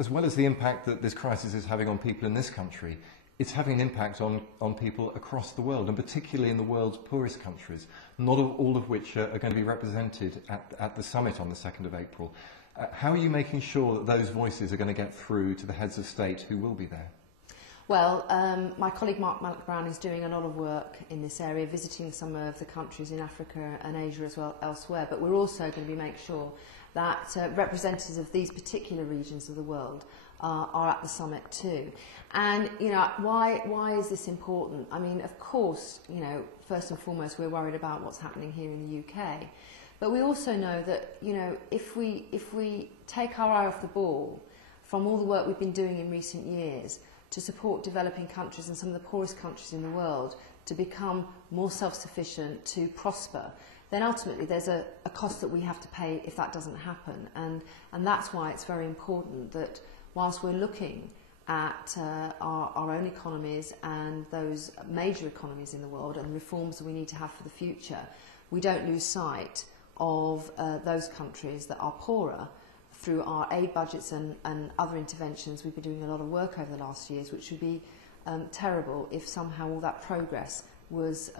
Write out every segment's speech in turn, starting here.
as well as the impact that this crisis is having on people in this country, it's having an impact on people across the world, and particularly in the world's poorest countries, not all of which are going to be represented at the summit on the 2nd of April. How are you making sure that those voices are going to get through to the heads of state who will be there? Well, my colleague Mark Malloch-Brown is doing a lot of work in this area, visiting some of the countries in Africa and Asia as well elsewhere, but we're also going to make sure that representatives of these particular regions of the world are at the summit too. And, you know, why is this important? I mean, of course, you know, first and foremost, we're worried about what's happening here in the UK. But we also know that, you know, if we take our eye off the ball from all the work we've been doing in recent years to support developing countries and some of the poorest countries in the world to become more self-sufficient, to prosper, then ultimately there's a cost that we have to pay if that doesn't happen. And that's why it's very important that whilst we're looking at our own economies and those major economies in the world and the reforms that we need to have for the future, we don't lose sight of those countries that are poorer through our aid budgets and other interventions. We've been doing a lot of work over the last years, which would be terrible if somehow all that progress was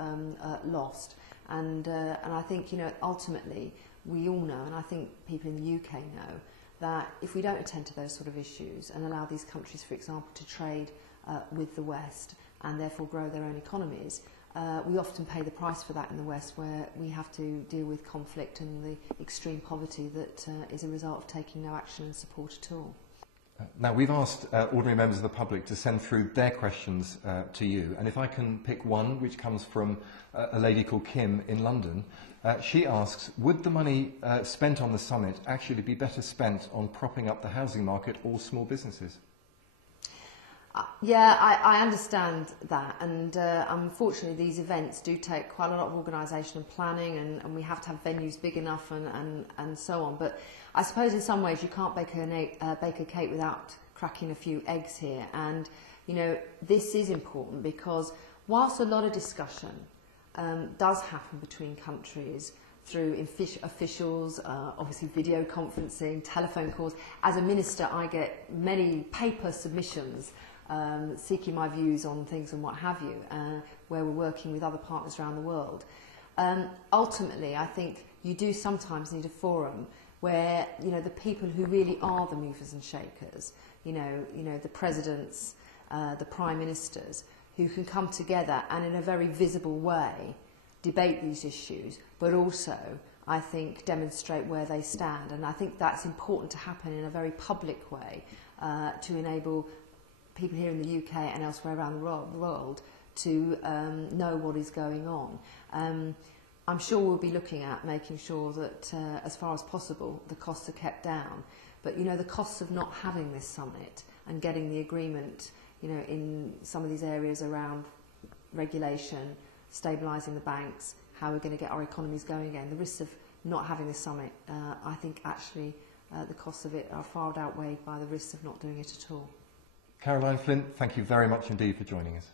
lost. And I think, you know, ultimately we all know, and I think people in the UK know, that if we don't attend to those sort of issues and allow these countries, for example, to trade with the West and therefore grow their own economies, we often pay the price for that in the West, where we have to deal with conflict and the extreme poverty that is a result of taking no action and support at all. Now, we've asked ordinary members of the public to send through their questions to you, and if I can pick one, which comes from a lady called Kim in London, she asks, would the money spent on the summit actually be better spent on propping up the housing market or small businesses? Yeah, I understand that, and unfortunately these events do take quite a lot of organisation and planning, and we have to have venues big enough and so on. But I suppose in some ways you can't bake a cake without cracking a few eggs here. And, you know, this is important because whilst a lot of discussion does happen between countries through officials, obviously video conferencing, telephone calls. As a minister, I get many paper submissions seeking my views on things and what have you, where we're working with other partners around the world. Ultimately, I think you do sometimes need a forum where, you know, the people who really are the movers and shakers, you know, the presidents, the prime ministers, who can come together and in a very visible way debate these issues, but also, I think, demonstrate where they stand. And I think that's important to happen in a very public way to enable people here in the UK and elsewhere around the world to know what is going on. I'm sure we'll be looking at making sure that, as far as possible, the costs are kept down. But, you know, the costs of not having this summit and getting the agreement, you know, in some of these areas around regulation, stabilising the banks, how we're going to get our economies going again, the risks of not having this summit, I think actually the costs of it are far outweighed by the risks of not doing it at all. Caroline Flint, thank you very much indeed for joining us.